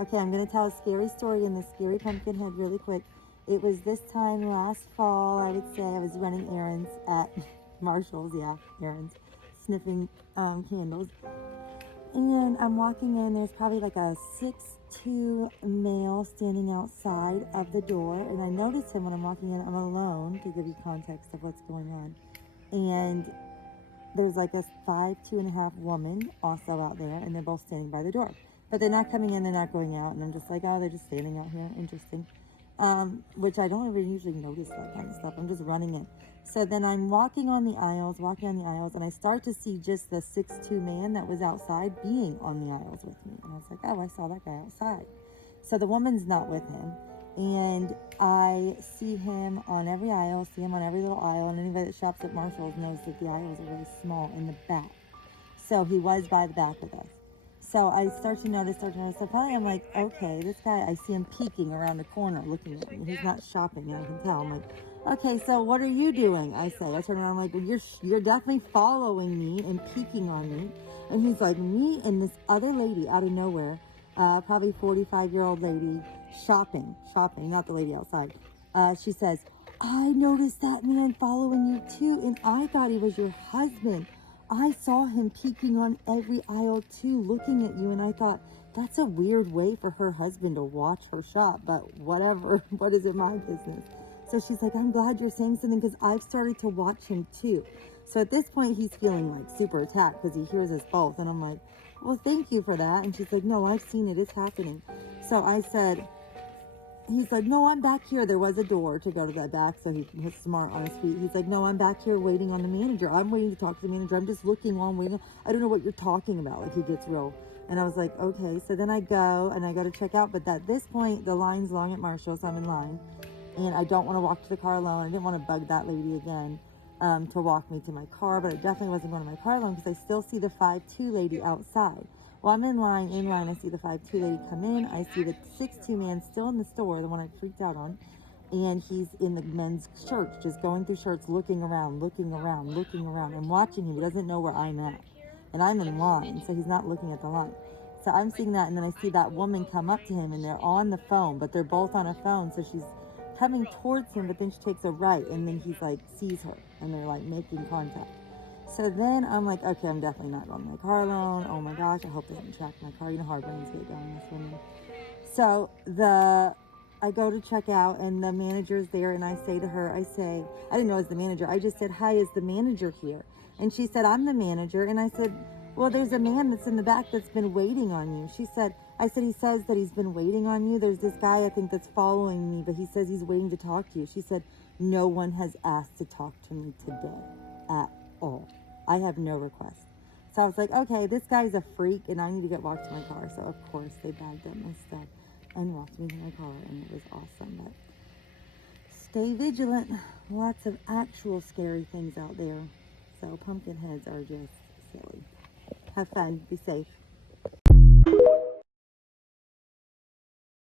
Okay, I'm going to tell a scary story in the scary pumpkin head really quick. It was this time last fall, I would say. I was running errands at Marshall's, errands, sniffing candles. And I'm walking in, there's probably like a 6'2" male standing outside of the door. And I notice him when I'm walking in. I'm alone, to give you context of what's going on. And there's like a 2.5 woman also out there, and they're both standing by the door. But they're not coming in, they're not going out. And I'm just like, oh, they're just standing out here. Interesting. Which I don't even usually notice that kind of stuff. I'm just running in. So then I'm walking on the aisles, and I start to see just the 6'2" man that was outside being on the aisles with me. And I was like, oh, I saw that guy outside. So the woman's not with him. And I see him on every aisle, see him on every little aisle. And anybody that shops at Marshall's knows that the aisles are really small in the back. So he was by the back with us. So I start to notice. So finally I'm like, okay, this guy, I see him peeking around the corner looking at me. He's not shopping, and I can tell. I'm like, okay, so what are you doing? I say. I turn around, I'm like, well, you're definitely following me and peeking on me. And he's like, me and this other lady out of nowhere, probably 45-year-old lady, shopping, not the lady outside. She says, I noticed that man following you too, and I thought he was your husband. I saw him peeking on every aisle too, looking at you, and I thought, that's a weird way for her husband to watch her shop, but whatever, what is it my business? So she's like, I'm glad you're saying something because I've started to watch him too. So at this point, he's feeling like super attacked because he hears us both, and I'm like, well, thank you for that. And she's like, no, I've seen it, it's happening. So I said, he's like, no, I'm back here. There was a door to go to that back, so he was smart on his feet. He's like, no, I'm back here waiting on the manager. I'm waiting to talk to the manager. I'm just looking while I'm waiting. I don't know what you're talking about. Like, he gets real. And I was like, okay. So then I go to check out. But at this point, the line's long at Marshall's, so I'm in line. And I don't want to walk to the car alone. I didn't want to bug that lady again to walk me to my car. But I definitely wasn't going to my car alone because I still see the 5'2" lady outside. Well, I'm in line, I see the 5'2" lady come in. I see the 6'2" man still in the store, the one I freaked out on. And he's in the men's shirts, just going through shirts, looking around, and watching him. He doesn't know where I'm at. And I'm in line, so he's not looking at the line. So I'm seeing that, and then I see that woman come up to him, and they're on the phone, but they're both on a phone. So she's coming towards him, but then she takes a right, and then he's like, sees her, and they're like making contact. So then I'm like, okay, I'm definitely not going to my car alone. Oh my gosh, I hope they haven't tracked my car. You know how our brains get going this woman. So I go to check out, and the manager's there, and I say to her, I didn't know it was the manager. I just said, hi, is the manager here? And she said, I'm the manager. And I said, well, there's a man that's in the back that's been waiting on you. I said, he says that he's been waiting on you. There's this guy, I think, that's following me, but he says he's waiting to talk to you. She said, no one has asked to talk to me today at all. I have no request. So I was like, okay, this guy's a freak, and I need to get walked to my car. So of course they bagged up my stuff and walked me to my car, and it was awesome. But stay vigilant. Lots of actual scary things out there. So pumpkin heads are just silly. Have fun. Be safe.